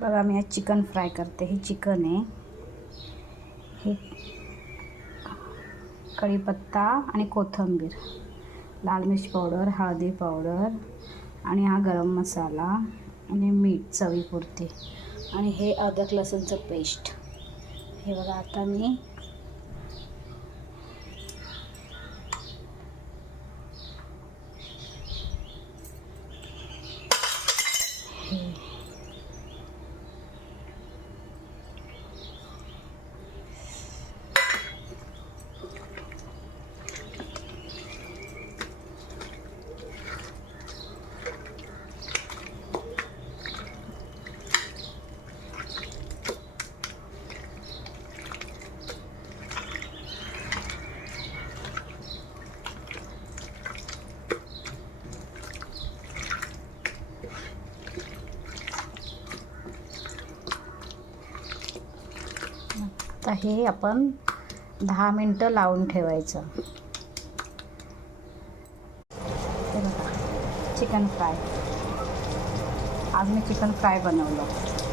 बघा मी आज chicken fry करते। हे चिकन आहे, हे कढीपत्ता आणि कोथिंबीर, लाल मिर्च पावडर, हळदी पावडर आणि हा गरम मसाला आणि मीठ चवीपुरते आणि हे अद्रक लसूणचं पेस्ट। हे बघा आता मी आता हे आपण 10 मिनटं लावून ठेवायचं। हे बघा चिकन फ्राय, आज मी चिकन फ्राय बनवलं।